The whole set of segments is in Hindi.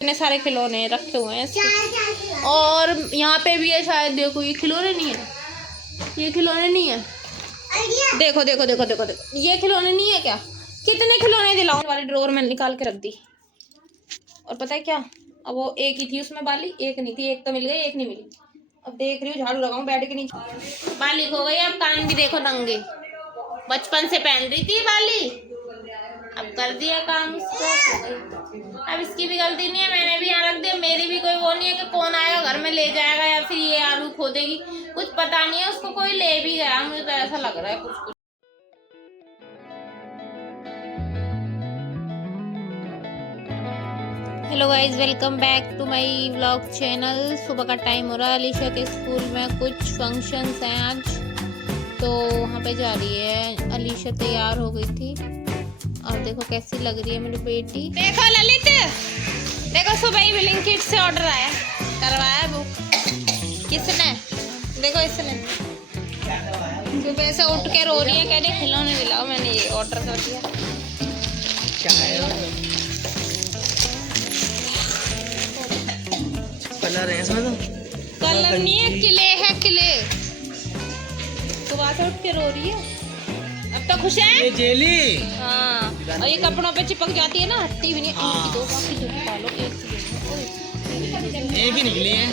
इतने सारे खिलौने रखे हुए हैं इसके। और यहाँ पे भी है शायद, देखो ये खिलौने नहीं है, ये खिलौने नहीं है। देखो देखो देखो देखो देखो, ये खिलौने नहीं है क्या? कितने खिलौने दिलाऊं? वाली ड्रॉर में निकाल के रख दी। और पता है क्या, अब वो एक ही थी उसमें बाली, एक नहीं थी, एक तो मिल गई, एक नहीं मिली। अब देख रही हूँ झाड़ू लगाऊं बैठ के नीचे। बाली खो गई। अब कान भी देखो नंगे, बचपन से पहन रही थी बाली, अब कर दिया काम इसको। अब इसकी भी गलती नहीं है, मैंने भी यहाँ रख दिया। मेरी भी कोई वो नहीं है कि कौन आएगा घर में ले जाएगा या फिर ये आलू खोदेगी, कुछ पता नहीं है उसको, कोई ले भी गया, मुझे तो ऐसा लग रहा है कुछ। Hello guys, welcome back to my vlog channel. सुबह का टाइम हो रहा है, अलीशा के स्कूल में कुछ फंक्शंस हैं आज, तो वहाँ पे जा रही है। अलीशा तैयार हो गई थी और देखो कैसी लग रही है मेरी बेटी। देखो ललित, देखो सुबह ही ब्लिंकिट से ऑर्डर आया, करवाया बुक। किसने? देखो इसने सुबह से उठ के रो रही है, कह रही खिलौने दिलाओ, मैंने ये ऑर्डर कर दिया। क्या है? कलर है इसमें? तो कलर नहीं है, किले है, किले। सुबह से उठ के रो रही है। अब तो खुश है ये जेली। हाँ, और ये कपड़ों पे चिपक जाती है ना, हटती भी नहीं। एक ही निकली है,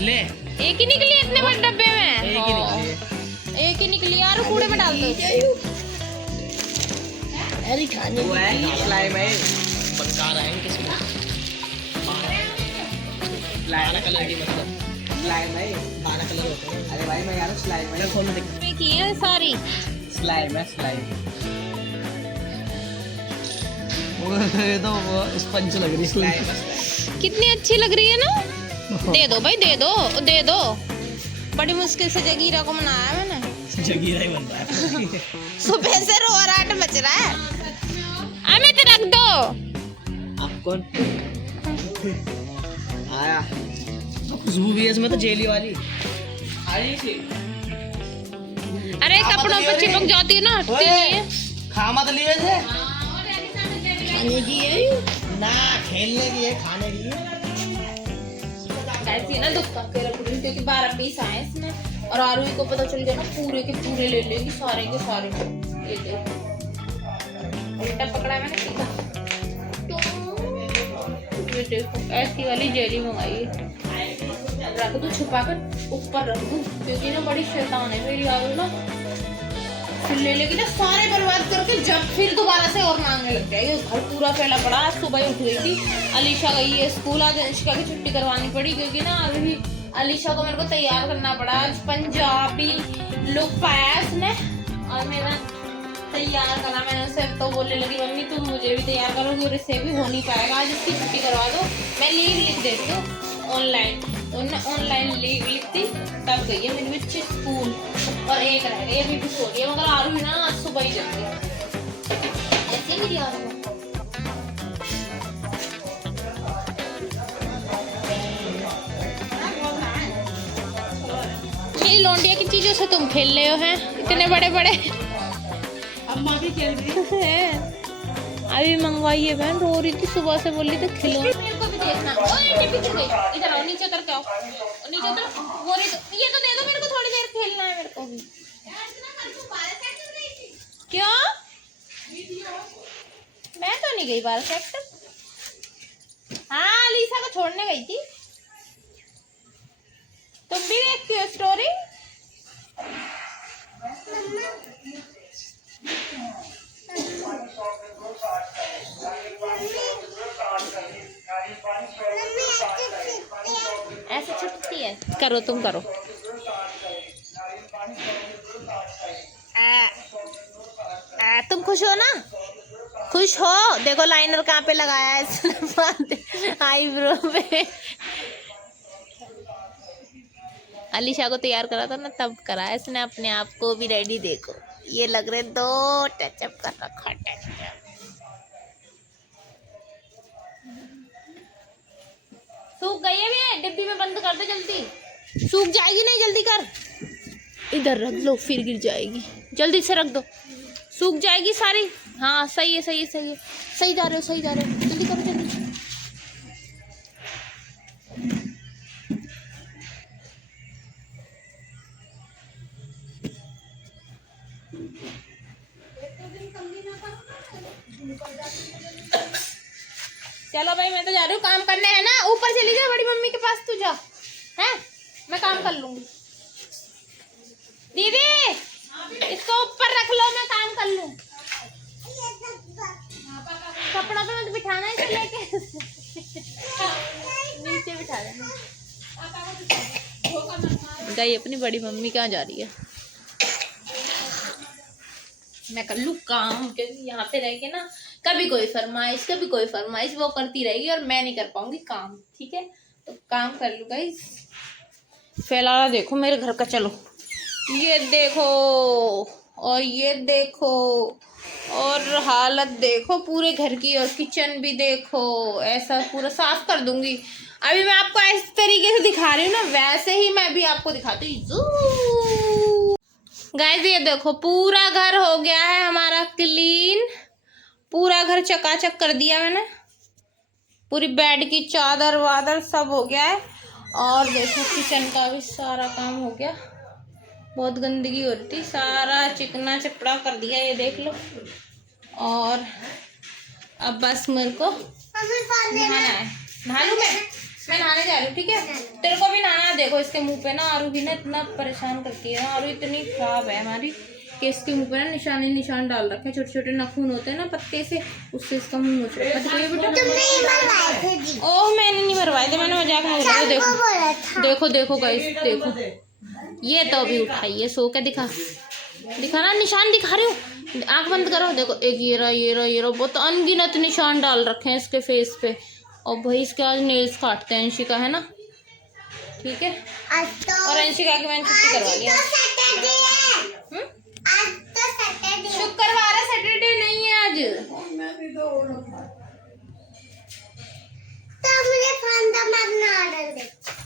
ले एक ही निकली है इतने बड़े डब्बे में। एक ही निकली है, एक ही निकली यार, कूड़े में डाल दो। अरे खाने वो है स्लाइम है, बनका रहे हैं किसमें? 12 कलर की, मतलब स्लाइम है, 12 कलर होते हैं। अरे भाई मैं यार स्लाइम है, खोल देख में की है सारी स्लाइम है, स्लाइम। ये तो वो स्पंज लग रही है, स्लाइम। कितनी अच्छी लग रही है ना। दे दो भाई, दे दो, दे दो। बड़ी मुश्किल से जगीरा को मनाया मैंने। जगीरा ही बन रहा है। सुबह से रोराट मच रहा है। अमित रख दो। आप कौन आया? खुशबू भी है इसमें तो, जेली वाली। अरे कपड़ों पे चिपक जाती है ना, हटती नहीं है। खा मत लिए थे, खाने की है ना, खेलने की है, खाने की है। ऐसी ना दुक्का के रख रही, क्योंकि 12 पीस आए इसमें, और आरुई को पता चल गया ना, पूरे के पूरे ले लेगी, सारे के सारे। ये देखो उल्टा पकड़ा मैंने सीधा। ये देखो ऐसी वाली जेली मंगाई है, रख दो छुपा कर, ऊपर रख दो, क्योंकि ना बड़ी शैतान है मेरी आलू ना, फिर ले लेगी ना सारे बर्बाद करके, जब फिर दोबारा से और मांगने लग जाएगी। घर पूरा फैला पड़ा। आज सुबह उठ गई थी, अलीशा गई है स्कूल, आज अलीशा की छुट्टी करवानी पड़ी, क्योंकि ना अभी अलीशा को मेरे को तैयार करना पड़ा। आज पंजाबी लुक पाया उसने और मेरा तैयार करा मैंने उसे, तो बोलने लगी मम्मी तुम मुझे भी तैयार करोगी, और इससे भी हो नहीं पाएगा, आज इसकी छुट्टी करवा दो, मैं लीव लिख देती हूँ ऑनलाइन। तो ऑनलाइन लीव लिखती, तब गई है मेरी बच्ची स्कूल, और एक रह गई अभी भी सो रही है, मगर आरू ना आज सुबह ही जग गई। ऐसे मेरी आरू मेरी लौंडिया की चीजों से तुम खेल रहे हो हैं, इतने बड़े बड़े। अम्मा भी खेल रही है। अभी मंगवाई है बहन, रो रही थी सुबह से, बोल रही थी खिलो। मेरे को भी देखना। ओए टिपी गिर गई, इधर आओ, नीचे उतर के आओ, नीचे उतर। वो ये तो दे दो मेरे को, थोड़ी देर खेलना है मेरे को भी। क्यों? मैं तो नहीं गई 12 सेक्टर। हाँ अलीशा को छोड़ने गई थी। तुम भी देखती हो स्टोरी? ऐसे छुट्टी है, करो तुम करो। तुम खुश हो ना? खुश हो? देखो लाइनर कहाँ पे लगाया है इसने, आईब्रो पे। अलीशा को तैयार करा था ना, तब करा है इसने अपने आप को भी रेडी। देखो ये लग रहे दो टचअप कर रखा, टचअप। सूख गई है भी, डिब्बी में बंद कर दे जल्दी, सूख जाएगी। नहीं जल्दी कर, इधर रख लो, फिर गिर जाएगी, जल्दी से रख दो, सूख जाएगी सारी। हाँ सही है, सही है, सही है, सही जा रहे हो, सही जा रहे हो, जल्दी करो जल्दी। चलो भाई मैं तो जा रही हूँ काम करने, है ना। ऊपर चली जा बड़ी मम्मी के पास, तू जा, है मैं काम कर लूंगी। दीदी इसको ऊपर रख लो, मैं काम कर लूँ। कपड़ा तो मत बिठाना है, इसे लेके नीचे बिठा देना। गई अपनी बड़ी मम्मी कहाँ जा रही है। मैं कर लूँ काम, क्योंकि यहाँ पे रह के ना कभी कोई फरमाइश वो करती रहेगी और मैं नहीं कर पाऊंगी काम, ठीक है। तो काम कर लूँ गाइस। फैलाना देखो मेरे घर का, चलो ये देखो और ये देखो और हालत देखो पूरे घर की, और किचन भी देखो, ऐसा पूरा साफ कर दूंगी। अभी मैं आपको इस तरीके से दिखा रही हूँ ना, वैसे ही मैं भी आपको दिखाती हूँ। गाइस ये देखो पूरा घर हो गया है हमारा क्लीन, पूरा घर चकाचक कर दिया मैंने, पूरी बेड की चादर वादर सब हो गया है। और देखो किचन का भी सारा काम हो गया, बहुत गंदगी हो रही थी, सारा चिकना चपड़ा कर दिया, ये देख लो। और अब बस मेरे को नहाना है, नहा लूँ मैं नहाने जा रही हूँ, ठीक है। तेरे को भी नहाना। देखो इसके मुंह पे ना आरू भी ना इतना परेशान करती है, आरू इतनी खराब है हमारी कि इसके मुंह पे ना निशान डाल रखे हैं, छोटे छोटे नाखून होते हैं ना पत्ते से, उससे इसका मुंह नोच रखा है। ओह मैंने नहीं मरवाए थे, मैंने मजाक में बोला। देखो देखो देखो गाइस देखो, ये तो अभी उठाई है, सो के दिखा ना, निशान दिखा रही हूँ, आंख बंद करो। देखो एक ये रहा बहुत अनगिनत निशान डाल रखे हैं इसके फेस पे। और भाई इसके आज नेल्स काटते हैं अंशिका, है ना, ठीक है। और अंशिका की मैंने छुट्टी करवा लिया। शुक्रवार है, सैटरडे नहीं है आज।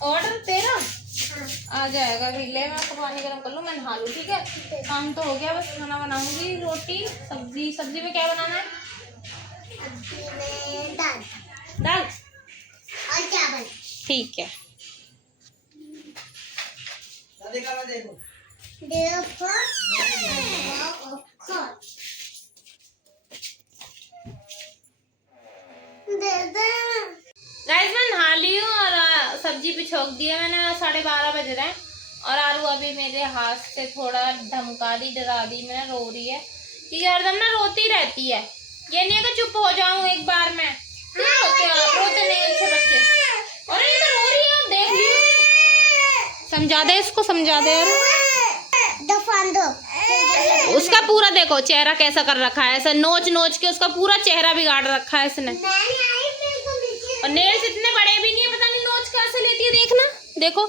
ऑर्डर तेरा आ जाएगा, ले मैं आपको पानी गर्म कर लूँ, मैं नहा लूँ, ठीक है। काम तो हो गया, बस खाना बनाऊंगी, रोटी सब्जी में क्या बनाना है? दाल और चावल, ठीक है। गाइस मैं नहा ली हूँ और सब्जी भी छोक दी है मैंने, 12:30 बज रहे हैं। और आरू अभी मेरे हाथ से थोड़ा धमका दी, डरा दी, मैं रो रही है कि हरदम ना रोती रहती है, ये नहीं है कि चुप हो जाऊं एक बार में। रोते नहीं अच्छे बच्चे। और ये तो रो रही है, देख लियो, समझा दे इसको, समझा दे। उसका पूरा देखो चेहरा कैसा कर रखा है, ऐसा नोच के उसका पूरा चेहरा बिगाड़ रखा है इसने। और नेल्स इतने बड़े भी नहीं है, पता नहीं नोच कहाँ से लेती है, देखना देखो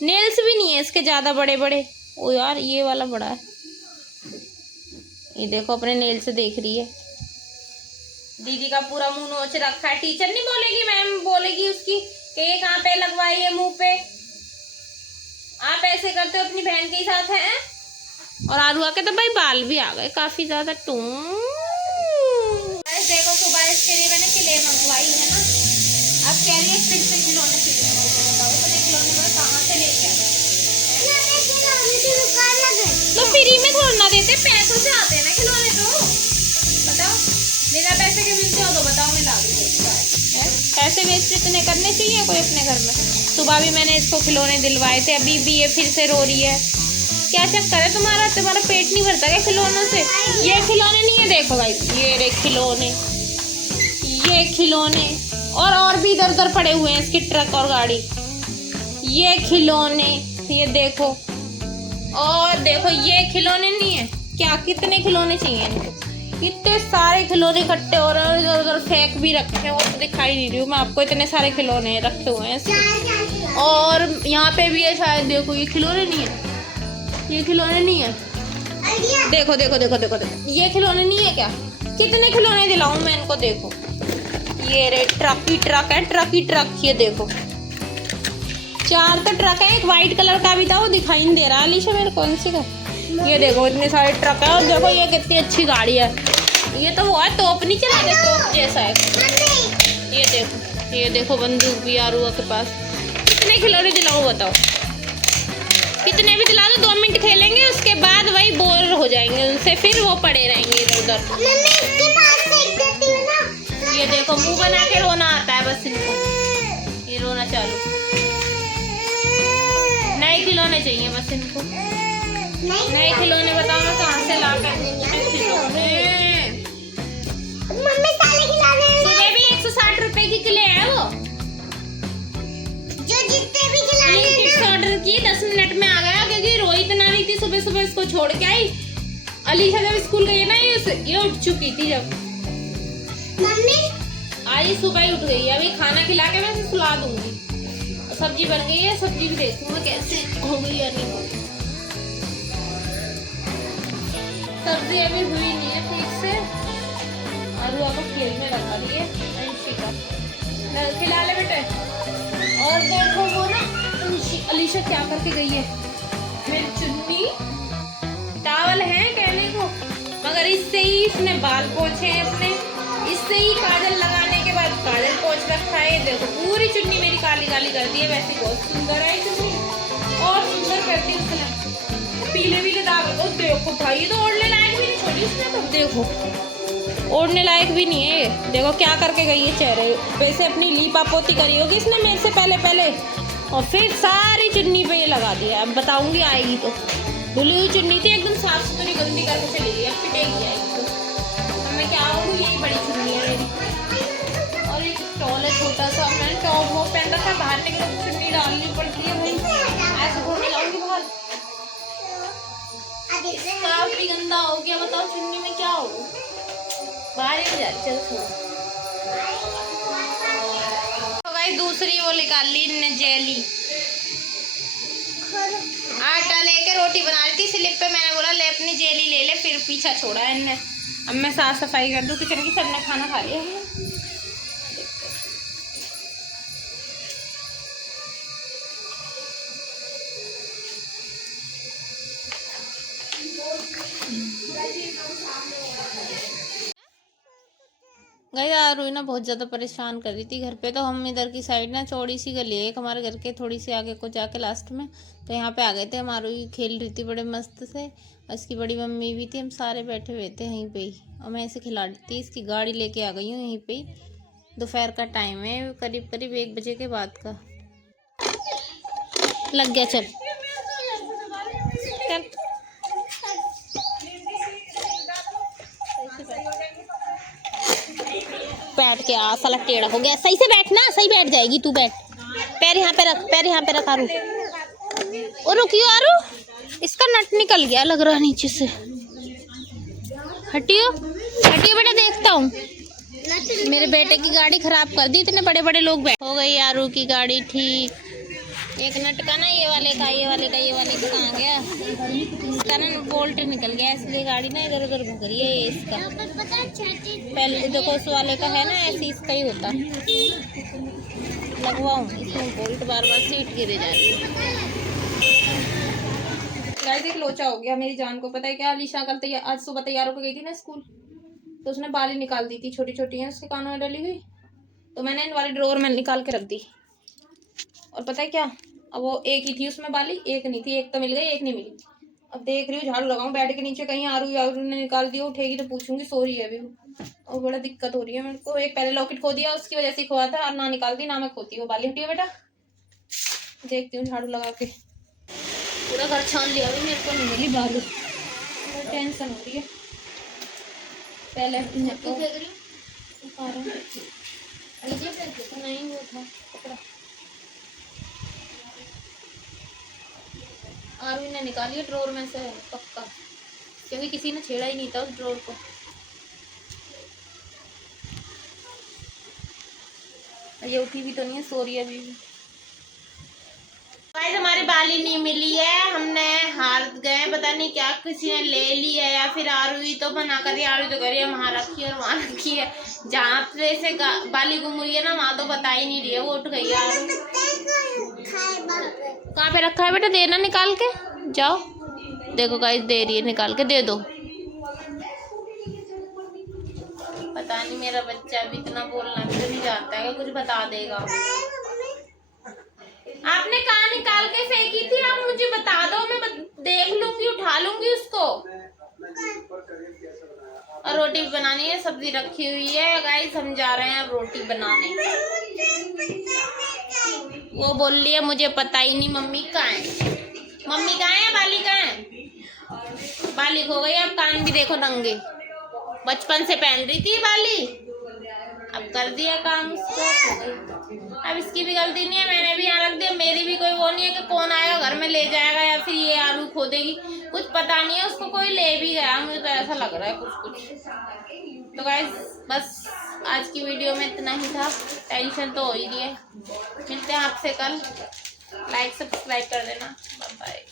नेल्स भी नहीं है इसके ज्यादा बड़े बड़े। ओ यार ये वाला बड़ा है, ये देखो अपने नेल से देख रही है। दीदी का पूरा मुंह नोच रखा है, टीचर नहीं बोलेगी, मैम बोलेगी उसकी कि ये कहाँ पे लगवाई है मुंह पे, आप ऐसे करते हो अपनी बहन के साथ हैं। और आरुआ के तो भाई बाल भी आ गए काफी ज्यादा। देखो सुबह इसके लिए मैंने खिले मंगवाई है ना, अब कह रही है फिर से खिलौने चाहिए, बताओ तो खिलौने में कहाँ से लेके आए? तो फ्री में थोड़ा ना देते, पैसों से आते हैं ना खिलौने, तो बताओ बिना पैसे के मिलते हो तो बताओ मैं ला दूँ। पैसे वेस्ट इतने करने चाहिए कोई अपने घर में। सुबह भी मैंने इसको खिलौने दिलवाए थे, अभी भी ये फिर से रो रही है। क्या चक्कर है तुम्हारा पेट नहीं भरता क्या खिलौनों से? ये खिलौने नहीं है, देखो भाई ये रे खिलौने, ये खिलौने और भी इधर उधर पड़े हुए हैं इसकी ट्रक और गाड़ी, ये खिलौने, ये देखो। और देखो ये खिलौने नहीं है क्या, कितने खिलौने चाहिए इनको, इतने सारे खिलौने इकट्ठे हो रहे हैं, इधर उधर फेंक भी रखे हैं, वो तो दिखाई नहीं रही हूँ मैं आपको, इतने सारे खिलौने रखे हुए हैं। और यहाँ पे भी है शायद, देखो ये खिलौने नहीं है, ये खिलौने नहीं है, देखो देखो देखो देखो देखो ये खिलौने नहीं है क्या? कितने खिलौने दिलाऊं मैं इनको, देखो ये रे ट्रक ही ट्रक, ये देखो 4 तो ट्रक है, एक वाइट कलर का भी था वो दिखाई नहीं दे रहा अलीशा मेरे कौन सी का। ये देखो इतने सारे ट्रक है, और देखो ये कितनी अच्छी गाड़ी है, ये तो वो है तोप नहीं चलाते, तोप जैसा है। ये देखो बंदूक भी आरुआ के पास। कितने खिलौने दिलाऊं बताओ? कितने भी दिला दो, 2 मिनट खेलेंगे, उसके बाद वही बोर हो जाएंगे उनसे, फिर वो पड़े रहेंगे इधर उधर। ये देखो मुंह बना के रोना आता है बस इनको, ये रोना चालू। नए खिलौने चाहिए बस इनको, नए खिलौने बताओ ना कहाँ से ला कर खिलौने। मम्मी साले खिलौने सुबह भी 160 रुपए की किले है वो, जो जितने भी खिलौने ऑर्डर किए 10 मिनट में आ गया, क्योंकि रोई इतना रही थी सुबह सुबह इसको छोड़ के आई। अलीशा जब स्कूल गई ना ये उठ चुकी थी जब, मम्मी आज सुबह ही उठ गई है। अभी खाना खिला के मैं इसे सुला दूंगी। सब्जी बन गई है, सब्जी भी देखूंगा कैसे हो गई या नहीं हो गई। सब्जी अभी हुई नहीं है ठीक से, आलू आपको खेल में रखा लिए अंशिका खिला ले बेटे। और देखो वो ना अलीशा क्या करके गई है, मेरी चुन्नी टावल है कहने को, मगर इससे ही इसने बाल पोछे हैं अपने, इससे ही काजल लगाने के बाद काजल पोछ रखा है। देखो पूरी चुन्नी मेरी काली काली कर दी है, वैसे बहुत सुंदर है चुन्नी, और सुंदर करती उसने। पीले पीले दाग तो देखो भाई, ये तो ओढ़ने लायक भी नहीं छोड़ी उसने, तो देखो ओढ़ने लायक भी नहीं है। देखो क्या करके गई है चेहरे, वैसे अपनी लीपा पोती करी होगी इसने मेरे से पहले, और फिर सारी चुन्नी पे ये लगा दिया। अब बताऊंगी आएगी तो, धुली हुई चुन्नी थी एकदम साफ सुथरी, गंदी करके चली गई, अब पिटेगी आएगी तो। अब मैं क्या ओढ़ूँ, यही बड़ी चुन्नी है मेरी। और एक टॉल है छोटा सा, मैंने टॉप वो पहन रखा है, बाहर निकले तो चुन्नी डालनी पड़ती है भाई, ऐसे घूमने जाऊंगी बाहर। स्कार्फ भी गंदा हो गया, बताओ चुन्नी में क्या हो, बाहर ही जा रही। चल छोड़ो। तो भाई दूसरी वो निकाल ली इनने जेली, आटा लेके रोटी बना रही थी स्लिप पे, मैंने बोला ले अपनी जेली ले ले, फिर पीछा छोड़ा है इनने। अब मैं साफ सफाई कर दूँ किचन की, सबने खाना खा लिया है। गई आरू ना बहुत ज़्यादा परेशान कर रही थी घर पे, तो हम इधर की साइड ना चौड़ी सी गली है एक हमारे घर के थोड़ी सी आगे को जाके लास्ट में, तो यहाँ पे आ गए थे। हम आरू खेल रही थी बड़े मस्त से, उसकी बड़ी मम्मी भी थी, हम सारे बैठे हुए थे यहीं पे ही, और मैं इसे खिला रही थी। इसकी गाड़ी लेके आ गई हूँ यहीं पे ही, दोपहर का टाइम है, करीब 1 बजे के बाद का लग गया। चल चल बैठ के आ, साला टेढ़ा हो गया, सही से बैठना, सही बैठ जाएगी तू, बैठ। पैर यहाँ पे रख, पैर यहाँ पे रख आरू। और रुकियो आरू, इसका नट निकल गया लग रहा नीचे से, हटियो हटियो बेटा, देखता हूँ। मेरे बेटे की गाड़ी खराब कर दी, इतने बड़े बड़े लोग बैठ। हो गई आरू की गाड़ी ठीक, एक नट का ना ये वाले का कहाँ गया, इसका ना बोल्ट निकल गया, इसलिए गाड़ी ना इधर उधर घूम रही है। ये इसका पहले देखो उस वाले का है ना, ऐसे इसका ही होता, लगवाऊँ इसमें बोल्ट, बार बार सीट गिरे जा रही है। गाइस एक लोचा हो गया मेरी जान को, पता है क्या, अलीशा कल आज सुबह तैयार होकर गई थी ना स्कूल, तो उसने बाली निकाल दी थी, छोटी छोटी हैं उसके कानों में डली हुई, तो मैंने इन वाले ड्रॉअर में निकाल के रख दी। और पता है क्या, अब वो एक ही थी उसमें बाली, एक नहीं थी, एक तो मिल गई एक नहीं मिली। अब देख रही हूँ झाड़ू लगाऊं बेड के नीचे, कहीं आरू ने निकाल दिया, उठेगी तो पूछूंगी, सो रही है अभी, और बड़ा दिक्कत हो रही है मेरे को। एक पहले लॉकेट खो दिया, उसकी वजह से खोया था, और ना निकाल दी ना मैं खोती, वो बाली हटियो बेटा, देखती हूँ झाड़ू लगा के। पूरा घर छान लिया अभी, मेरे को नहीं मिली बालू, टेंशन हो रही है। पहले नहीं वो था पकड़ा, आरू ने निकाली ड्रॉअर में से पक्का, क्योंकि किसी ने छेड़ा ही नहीं था उस ड्रॉअर को। ये उठी भी तो नहीं है, सो रही है अभी भी। गाइस हमारी बाली नहीं मिली है, हमने हार गए, पता नहीं क्या किसी ने ले ली है, या फिर आरू ही तो बना कर रही, आरू तो कह रही है वहाँ रखी है और वहाँ रखी है, जहाँ पे से बाली गुम हुई है ना वहाँ तो बता ही नहीं रही है, वो उठ गई है। आरू कहाँ पे रखा है बेटा, देना निकाल के, जाओ देखो गाइस दे रही है, निकाल के दे दो। पता नहीं मेरा बच्चा भी इतना बोलना भी तो नहीं जानता है, कुछ बता देगा। आपने कहाँ निकाल के फेंकी थी, आप मुझे बता दो, मैं देख लूंगी, उठा लूंगी उसको। और रोटी रोटी भी बनानी है, सब्जी रखी हुई है गाइस, हम जा रहे हैं अब रोटी बनाने। वो बोल रही है मुझे पता ही नहीं मम्मी कहाँ है, मम्मी कहाँ है, बाली कहाँ है। बाली खो गई, अब कान भी देखो नंगे, बचपन से पहन रही थी बाली, अब कर दिया काम उसको। अब इसकी भी गलती नहीं है, मैंने भी यहाँ रख दिया, मेरी भी कोई वो नहीं है कि कौन आएगा घर में ले जाएगा या फिर ये आलू खो देगी, कुछ पता नहीं है उसको, कोई ले भी गया, मुझे तो ऐसा लग रहा है कुछ। तो गाइस बस आज की वीडियो में इतना ही था, टेंशन तो हो ही रही है। मिलते हैं आपसे कल, लाइक सब्सक्राइब कर देना, बाय बाय।